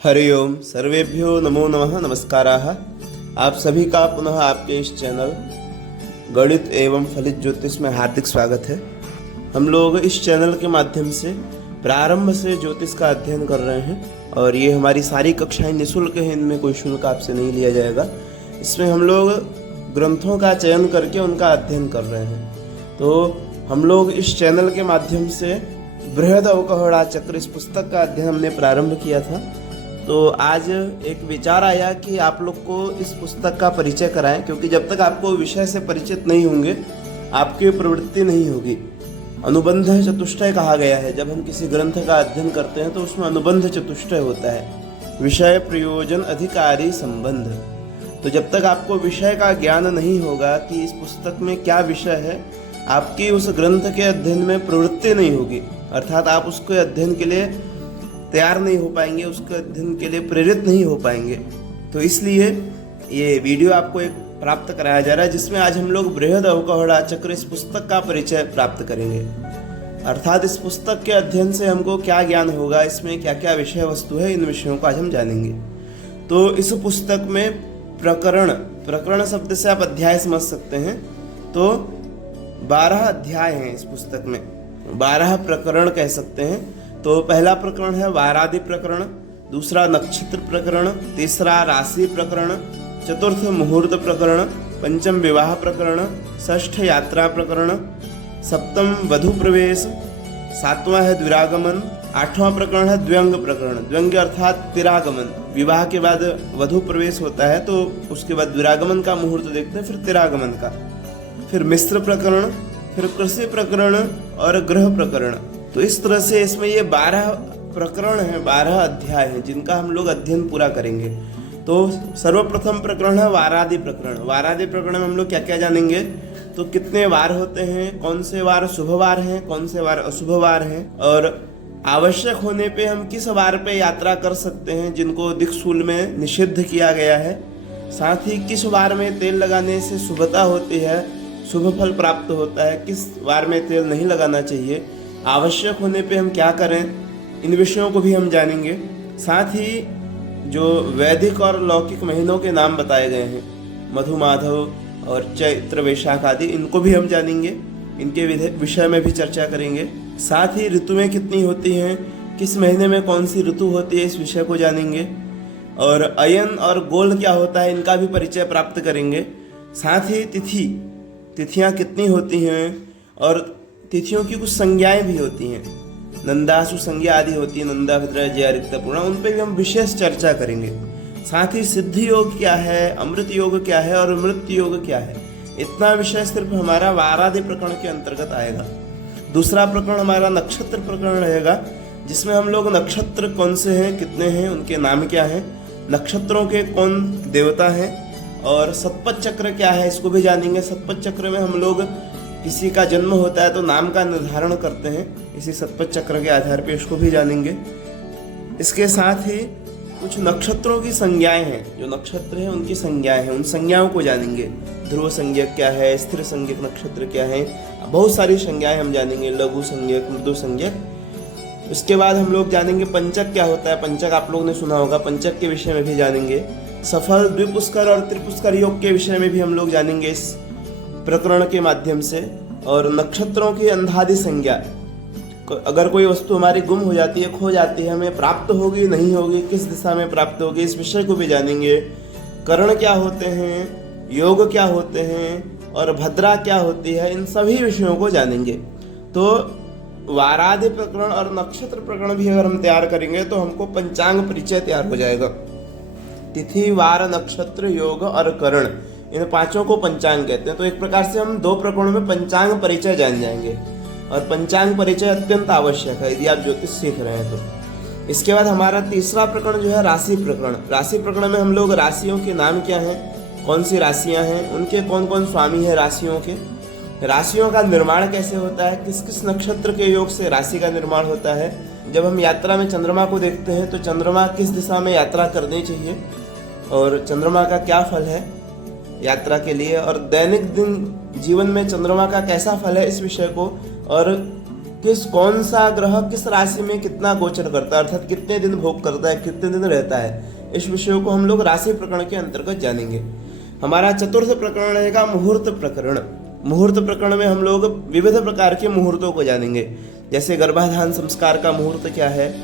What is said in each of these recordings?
हरि ओम सर्वेभ्यो नमो नमः नमस्काराः। आप सभी का पुनः आपके इस चैनल गणित एवं फलित ज्योतिष में हार्दिक स्वागत है। हम लोग इस चैनल के माध्यम से प्रारंभ से ज्योतिष का अध्ययन कर रहे हैं और ये हमारी सारी कक्षाएं निःशुल्क हैं, इनमें कोई शुल्क आपसे नहीं लिया जाएगा। इसमें हम लोग ग्रंथों का चयन करके उनका अध्ययन कर रहे हैं। तो हम लोग इस चैनल के माध्यम से बृहद अवकहड़ा चक्र इस पुस्तक का अध्ययन हमने प्रारंभ किया था। तो आज एक विचार आया कि आप लोग को इस पुस्तक का परिचय कराएं, क्योंकि जब तक आपको विषय से परिचित नहीं होंगे आपकी प्रवृत्ति नहीं होगी। अनुबंध चतुष्टय कहा गया है। जब हम किसी ग्रंथ का अध्ययन करते हैं तो उसमें अनुबंध चतुष्टय होता है, विषय प्रयोजन अधिकारी संबंध। तो जब तक आपको विषय का ज्ञान नहीं होगा कि इस पुस्तक में क्या विषय है, आपकी उस ग्रंथ के अध्ययन में प्रवृत्ति नहीं होगी, अर्थात आप उसके अध्ययन के लिए तैयार नहीं हो पाएंगे, उसके अध्ययन के लिए प्रेरित नहीं हो पाएंगे। तो इसलिए ये वीडियो आपको एक प्राप्त कराया जा रहा है, जिसमें आज हम लोग बृहद अवकहड़ा चक्र इस पुस्तक का परिचय प्राप्त करेंगे। अर्थात इस पुस्तक के अध्ययन से हमको क्या ज्ञान होगा, इसमें क्या क्या विषय वस्तु है, इन विषयों को आज हम जानेंगे। तो इस पुस्तक में प्रकरण शब्द से आप अध्याय समझ सकते हैं। तो 12 अध्याय हैं इस पुस्तक में, 12 प्रकरण कह सकते हैं। तो पहला प्रकरण है वारादि प्रकरण, दूसरा नक्षत्र प्रकरण, तीसरा राशि प्रकरण, चतुर्थ मुहूर्त प्रकरण, पंचम विवाह प्रकरण, षष्ठ यात्रा प्रकरण, सप्तम वधु प्रवेश, सातवां है द्विरागमन, आठवां प्रकरण है द्व्यंग प्रकरण। द्व्यंग अर्थात तिरागमन, विवाह के बाद वधु प्रवेश होता है तो उसके बाद द्विरागमन का मुहूर्त देखते हैं, फिर तिरागमन का, फिर मिश्र प्रकरण, फिर कृषि प्रकरण और गृह प्रकरण। तो इस तरह से इसमें ये 12 प्रकरण हैं, 12 अध्याय हैं, जिनका हम लोग अध्ययन पूरा करेंगे। तो सर्वप्रथम प्रकरण है वारादि प्रकरण। वारादि प्रकरण में हम लोग क्या क्या जानेंगे, तो कितने वार होते हैं, कौन से वार शुभ वार हैं, कौन से वार अशुभ वार हैं, और आवश्यक होने पे हम किस वार पे यात्रा कर सकते हैं जिनको दिक्सूल में निषिद्ध किया गया है। साथ ही किस वार में तेल लगाने से शुभता होती है, शुभ फल प्राप्त होता है, किस वार में तेल नहीं लगाना चाहिए, आवश्यक होने पे हम क्या करें, इन विषयों को भी हम जानेंगे। साथ ही जो वैदिक और लौकिक महीनों के नाम बताए गए हैं, मधु माधव और चैत्र वैशाख आदि, इनको भी हम जानेंगे, इनके विषय में भी चर्चा करेंगे। साथ ही ऋतुएं कितनी होती हैं, किस महीने में कौन सी ऋतु होती है, इस विषय को जानेंगे। और अयन और गोल क्या होता है, इनका भी परिचय प्राप्त करेंगे। साथ ही तिथियां कितनी होती हैं और तिथियों की कुछ संज्ञाएं भी होती हैं, नंदासु संज्ञा आदि होती है, नंदा भद्रा जया रिक्तपूर्णा, उन पर भी हम विशेष चर्चा करेंगे। साथ ही सिद्धि योग क्या है, अमृत योग क्या है और मृत्यु योग क्या है, इतना विषय सिर्फ हमारा वारादि प्रकरण के अंतर्गत आएगा। दूसरा प्रकरण हमारा नक्षत्र प्रकरण रहेगा, जिसमें हम लोग नक्षत्र कौन से हैं, कितने हैं, उनके नाम क्या हैं, नक्षत्रों के कौन देवता हैं, और सतपथ चक्र क्या है, इसको भी जानेंगे। सतपथ चक्र में हम लोग किसी का जन्म होता है तो नाम का निर्धारण करते हैं, इसी सतपथ चक्र के आधार पर इसको भी जानेंगे। इसके साथ ही कुछ नक्षत्रों की संज्ञाएं हैं, जो नक्षत्र हैं उनकी संज्ञाएं हैं, उन संज्ञाओं को जानेंगे। ध्रुव संज्ञक क्या है, स्थिर संज्ञक नक्षत्र क्या है, बहुत सारी संज्ञाएं हम जानेंगे, लघु संज्ञक, मृदु संज्ञक। उसके बाद हम लोग जानेंगे पंचक क्या होता है, पंचक आप लोगों ने सुना होगा, पंचक के विषय में भी जानेंगे। सफल, द्विपुष्कर और त्रिपुष्कर योग के विषय में भी हम लोग जानेंगे इस प्रकरण के माध्यम से। और नक्षत्रों की अंधादि संज्ञा, अगर कोई वस्तु हमारी गुम हो जाती है, खो जाती है, हमें प्राप्त होगी नहीं होगी, किस दिशा में प्राप्त होगी, इस विषय को भी जानेंगे। करण क्या होते हैं, योग क्या होते हैं और भद्रा क्या होती है, इन सभी विषयों को जानेंगे। तो वारादि प्रकरण और नक्षत्र प्रकरण भी अगर हम तैयार करेंगे तो हमको पंचांग परिचय तैयार हो जाएगा। तिथि, वार, नक्षत्र, योग और करण, इन पांचों को पंचांग कहते हैं। तो एक प्रकार से हम 2 प्रकरणों में पंचांग परिचय जान जाएंगे, और पंचांग परिचय अत्यंत आवश्यक है यदि आप ज्योतिष सीख रहे हैं तो। इसके बाद हमारा तीसरा प्रकरण जो है राशि प्रकरण। राशि प्रकरण में हम लोग राशियों के नाम क्या हैं, कौन सी राशियां हैं, उनके कौन कौन स्वामी हैं राशियों के, राशियों का निर्माण कैसे होता है, किस किस नक्षत्र के योग से राशि का निर्माण होता है। जब हम यात्रा में चंद्रमा को देखते हैं तो चंद्रमा किस दिशा में यात्रा करनी चाहिए और चंद्रमा का क्या फल है यात्रा के लिए, और दैनिक दिन जीवन में चंद्रमा का कैसा फल है, इस विषय को, और कौन सा ग्रह किस राशि में कितना गोचर करता है, अर्थात कितने दिन भोग करता है, कितने दिन रहता है, इस विषयों को हम लोग राशि प्रकरण के अंतर्गत जानेंगे। हमारा चतुर्थ प्रकरण रहेगा मुहूर्त प्रकरण। मुहूर्त प्रकरण में हम लोग विविध प्रकार के मुहूर्तों को जानेंगे, जैसे गर्भाधान संस्कार का मुहूर्त क्या है,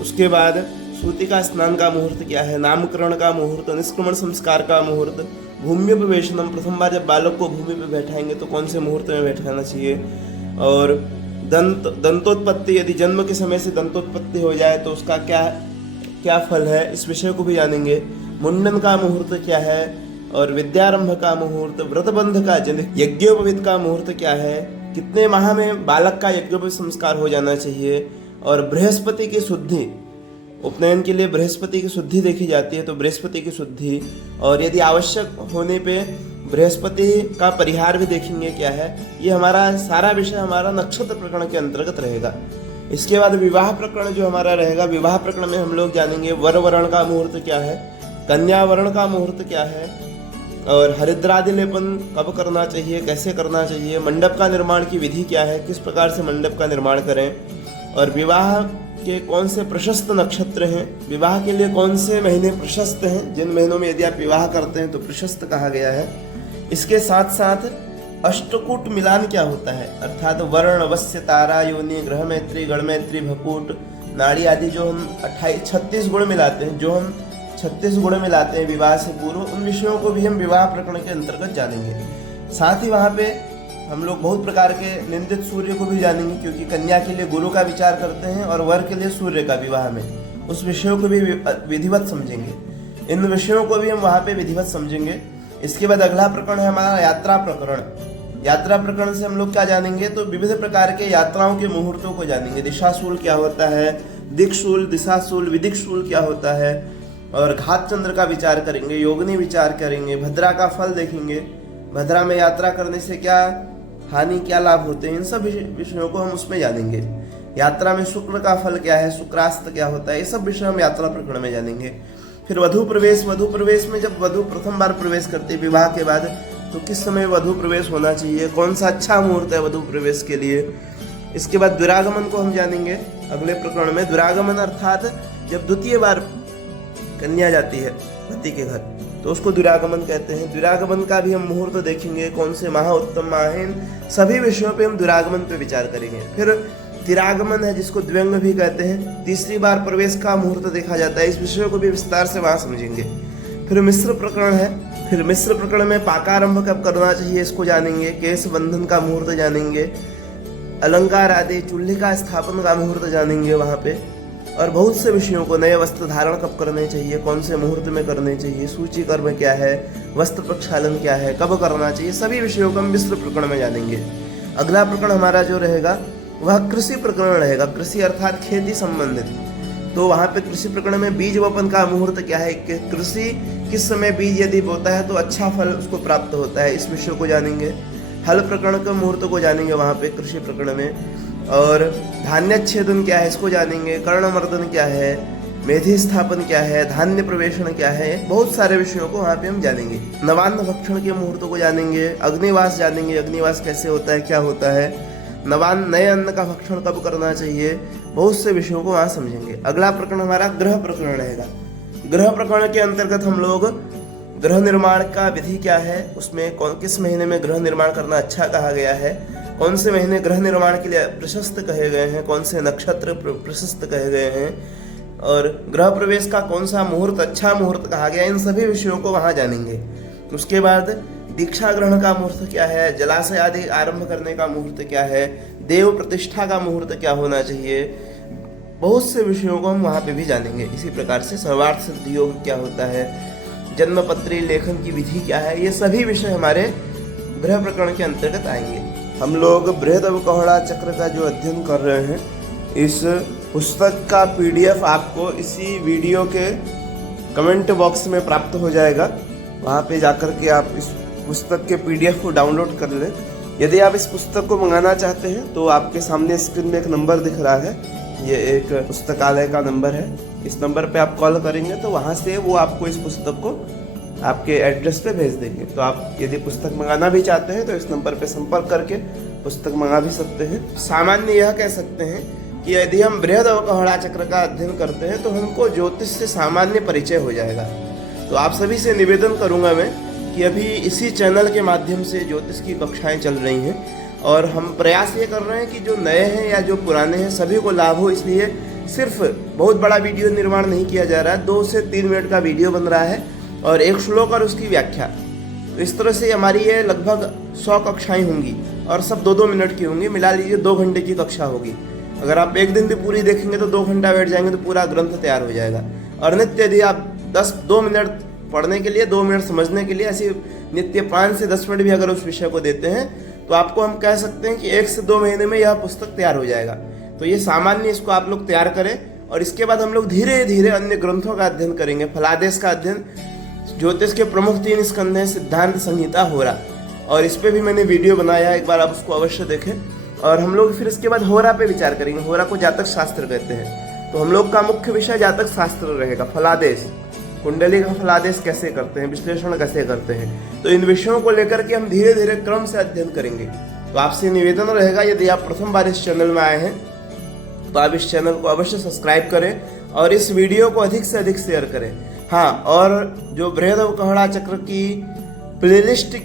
उसके बाद सूतिका स्नान का मुहूर्त क्या है, नामकरण का मुहूर्त, निष्क्रमण संस्कार का मुहूर्त, भूम्योपवेशनम, प्रथम बार जब बालक को भूमि पर बैठाएंगे तो कौन से मुहूर्त में बैठाना चाहिए, और दंतोत्पत्ति, यदि जन्म के समय से दंतोत्पत्ति हो जाए तो उसका क्या फल है, इस विषय को भी जानेंगे। मुंडन का मुहूर्त क्या है, और विद्यारंभ का मुहूर्त, व्रतबंध का, यज्ञोपवीत का मुहूर्त क्या है, कितने माह में बालक का यज्ञोपवीत संस्कार हो जाना चाहिए, और बृहस्पति की शुद्धि, उपनयन के लिए बृहस्पति की शुद्धि देखी जाती है, तो बृहस्पति की शुद्धि, और यदि आवश्यक होने पे बृहस्पति का परिहार भी देखेंगे क्या है। ये हमारा सारा विषय हमारा नक्षत्र प्रकरण के अंतर्गत रहेगा। इसके बाद विवाह प्रकरण जो हमारा रहेगा, विवाह प्रकरण में हम लोग जानेंगे वर वरण का मुहूर्त क्या है, कन्या वरण का मुहूर्त क्या है, और हरिद्रादि लेपन कब करना चाहिए, कैसे करना चाहिए, मंडप का निर्माण की विधि क्या है, किस प्रकार से मंडप का निर्माण करें, और विवाह के कौन से प्रशस्त नक्षत्र हैं, विवाह के लिए कौन से महीने प्रशस्त हैं, जिन महीनों में यदि आप विवाह करते हैं तो प्रशस्त कहा गया है। इसके साथ साथ अष्टकूट मिलान क्या होता है, अर्थात वर्ण, वस्य, तारा, योनि, ग्रह मैत्री, गण मैत्री, भकूट, नाड़ी आदि जो हम 36 गुण मिलाते हैं, जो हम 36 गुण मिलाते हैं विवाह से पूर्व, उन विषयों को भी हम विवाह प्रकरण के अंतर्गत जानेंगे। साथ ही वहाँ पे हम लोग बहुत प्रकार के निंदित सूर्य को भी जानेंगे, क्योंकि कन्या के लिए गुरु का विचार करते हैं और वर के लिए सूर्य का विवाह में, उस विषयों को भी विधिवत समझेंगे। इन विषयों को भी हम वहाँ पे विधिवत समझेंगे। इसके बाद अगला प्रकरण है हमारा यात्रा प्रकरण। यात्रा प्रकरण से हम लोग क्या जानेंगे, तो विविध प्रकार के यात्राओं के मुहूर्तों को जानेंगे। दिशाशूल क्या होता है, दिक्शूल, दिशाशूल, विदिक्शूल क्या होता है, और घात चंद्र का विचार करेंगे, योगिनी विचार करेंगे, भद्रा का फल देखेंगे, भद्रा में यात्रा करने से क्या हानि क्या लाभ होते हैं, इन सब विषयों को हम उसमें जानेंगे। यात्रा में शुक्र का फल क्या है, शुक्रास्त क्या होता है, ये सब विषय हम यात्रा प्रकरण में जानेंगे। फिर वधु प्रवेश। वधु प्रवेश में जब वधु प्रथम बार प्रवेश करती है विवाह के बाद, तो किस समय वधु प्रवेश होना चाहिए, कौन सा अच्छा मुहूर्त है वधु प्रवेश के लिए। इसके बाद दुरागमन को हम जानेंगे अगले प्रकरण में। दुरागमन अर्थात जब द्वितीय बार कन्या जाती है पति के घर, तो उसको दुरागमन कहते हैं। दुरागमन का भी हम मुहूर्त देखेंगे, कौन से माह उत्तम माह हैं, सभी विषयों पे हम दुरागमन पे विचार करेंगे। फिर तिरागमन है, जिसको द्व्यंग भी कहते हैं, तीसरी बार प्रवेश का मुहूर्त देखा जाता है, इस विषय को भी विस्तार से वहाँ समझेंगे। फिर मिश्र प्रकरण है। फिर मिश्र प्रकरण में पाकारंभ कब करना चाहिए इसको जानेंगे, केश बंधन का मुहूर्त जानेंगे, अलंकार आदि, चूल्हे का स्थापन का मुहूर्त जानेंगे वहाँ पे, और बहुत से विषयों को, नए वस्त्र धारण कब करने चाहिए, कौन से मुहूर्त में करने चाहिए, सूची कर्म क्या है, वस्त्र प्रक्षालन क्या है, कब करना चाहिए, सभी विषयों को हम मिश्र प्रकरण में जानेंगे। अगला प्रकरण हमारा जो रहेगा वह कृषि प्रकरण रहेगा। कृषि अर्थात खेती संबंधित, तो वहाँ पे कृषि प्रकरण में बीज वपन का मुहूर्त क्या है, कृषि किस समय बीज यदि बोता है तो अच्छा फल उसको प्राप्त होता है, इस विषय को जानेंगे। हल प्रकरण के मुहूर्त को जानेंगे वहाँ पे कृषि प्रकरण में, और धान्यच्छेदन क्या है इसको जानेंगे, कर्णमर्दन क्या है, मेधी स्थापन क्या है, धान्य प्रवेशण क्या है, बहुत सारे विषयों को वहाँ पे हम जानेंगे। नवान्न भक्षण के मुहूर्तों को जानेंगे, अग्निवास जानेंगे, अग्निवास कैसे होता है, क्या होता है, नए अन्न का भक्षण कब करना चाहिए, बहुत से विषयों को वहाँ समझेंगे। अगला प्रकरण हमारा ग्रह प्रकरण रहेगा। ग्रह प्रकरण के अंतर्गत हम लोग ग्रह निर्माण का विधि क्या है, उसमें किस महीने में ग्रह निर्माण करना अच्छा कहा गया है, कौन से महीने ग्रह निर्माण के लिए प्रशस्त कहे गए हैं, कौन से नक्षत्र प्रशस्त कहे गए हैं, और ग्रह प्रवेश का कौन सा मुहूर्त अच्छा मुहूर्त कहा गया, इन सभी विषयों को वहाँ जानेंगे। उसके बाद दीक्षा ग्रहण का मुहूर्त क्या है, जलाशय आदि आरंभ करने का मुहूर्त क्या है, देव प्रतिष्ठा का मुहूर्त क्या होना चाहिए, बहुत से विषयों को हम वहाँ पे भी जानेंगे। इसी प्रकार से सर्वार्थ सिद्धि योग क्या होता है, जन्मपत्री लेखन की विधि क्या है, ये सभी विषय हमारे ग्रह प्रकरण के अंतर्गत आएंगे। हम लोग बृहदवकोहड़ा चक्र का जो अध्ययन कर रहे हैं, इस पुस्तक का PDF आपको इसी वीडियो के कमेंट बॉक्स में प्राप्त हो जाएगा। वहाँ पे जाकर के आप इस पुस्तक के PDF को डाउनलोड कर लें। यदि आप इस पुस्तक को मंगाना चाहते हैं तो आपके सामने स्क्रीन में एक नंबर दिख रहा है, ये एक पुस्तकालय का नंबर है। इस नंबर पे आप कॉल करेंगे तो वहाँ से वो आपको इस पुस्तक को आपके एड्रेस पे भेज देंगे। तो आप यदि पुस्तक मंगाना भी चाहते हैं तो इस नंबर पे संपर्क करके पुस्तक मंगा भी सकते हैं। सामान्य यह कह सकते हैं कि यदि हम बृहद अवकहड़ा चक्र का अध्ययन करते हैं तो हमको ज्योतिष से सामान्य परिचय हो जाएगा। तो आप सभी से निवेदन करूंगा मैं कि अभी इसी चैनल के माध्यम से ज्योतिष की कक्षाएं चल रही हैं और हम प्रयास ये कर रहे हैं कि जो नए हैं या जो पुराने हैं सभी को लाभ हो, इसलिए सिर्फ बहुत बड़ा वीडियो निर्माण नहीं किया जा रहा है। 2 से 3 मिनट का वीडियो बन रहा है और एक श्लोक और उसकी व्याख्या। तो इस तरह से हमारी ये लगभग 100 कक्षाएं होंगी और सब 2-2 मिनट की होंगी। मिला लीजिए 2 घंटे की कक्षा होगी। अगर आप एक दिन भी पूरी देखेंगे तो 2 घंटा बैठ जाएंगे तो पूरा ग्रंथ तैयार हो जाएगा। और नित्य यदि आप 2 मिनट पढ़ने के लिए, 2 मिनट समझने के लिए, ऐसी नित्य 5 से 10 मिनट भी अगर उस विषय को देते हैं तो आपको हम कह सकते हैं कि 1 से 2 महीने में यह पुस्तक तैयार हो जाएगा। तो ये सामान्य, इसको आप लोग तैयार करें और इसके बाद हम लोग धीरे धीरे अन्य ग्रंथों का अध्ययन करेंगे। फलादेश का अध्ययन, ज्योतिष के प्रमुख 3 स्कंध हैं, सिद्धांत, संहिता, होरा, और इस पे भी मैंने वीडियो बनाया है, एक बार आप उसको अवश्य देखें। और हम लोग फिर इसके बाद होरा पे विचार करेंगे। होरा को जातक शास्त्र कहते हैं। तो हम लोग का मुख्य विषय जातक शास्त्र रहेगा। फलादेश, कुंडली का फलादेश कैसे करते हैं, विश्लेषण कैसे करते हैं, तो इन विषयों को लेकर के हम धीरे धीरे क्रम से अध्ययन करेंगे। तो आपसे निवेदन रहेगा, यदि आप प्रथम बार इस चैनल में आए हैं तो आप इस चैनल को अवश्य सब्सक्राइब करें और इस वीडियो को अधिक से अधिक शेयर करें। हाँ, और जो बृहद अवकहड़ा चक्र की प्लेलिस्ट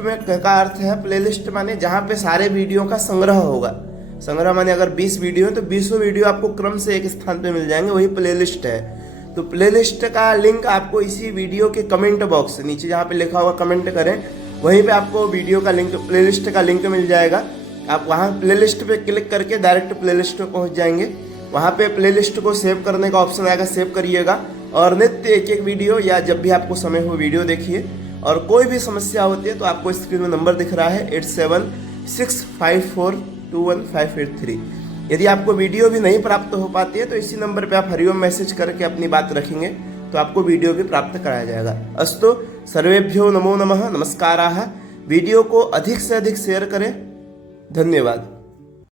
में का अर्थ है, प्लेलिस्ट माने जहाँ पे सारे वीडियो का संग्रह होगा। संग्रह माने अगर 20 वीडियो है तो 20 वीडियो आपको क्रम से एक स्थान पे मिल जाएंगे, वही प्लेलिस्ट है। तो प्लेलिस्ट का लिंक आपको इसी वीडियो के कमेंट बॉक्स से नीचे जहाँ पे लिखा हुआ कमेंट करें, वहीं पे आपको वीडियो का लिंक, प्लेलिस्ट का लिंक मिल जाएगा। आप वहाँ प्लेलिस्ट पे क्लिक करके डायरेक्ट प्लेलिस्ट पे पहुँच जाएंगे। वहाँ पे प्लेलिस्ट को सेव करने का ऑप्शन आएगा, सेव करिएगा और नित्य एक वीडियो या जब भी आपको समय हो वीडियो देखिए। और कोई भी समस्या होती है तो आपको स्क्रीन में नंबर दिख रहा है 8765421583। यदि आपको वीडियो भी नहीं प्राप्त हो पाती है तो इसी नंबर पे आप हरिओम मैसेज करके अपनी बात रखेंगे तो आपको वीडियो भी प्राप्त कराया जाएगा। अस्तु, सर्वेभ्यो नमो नमः, नमस्काराः। वीडियो को अधिक से अधिक शेयर करें। धन्यवाद।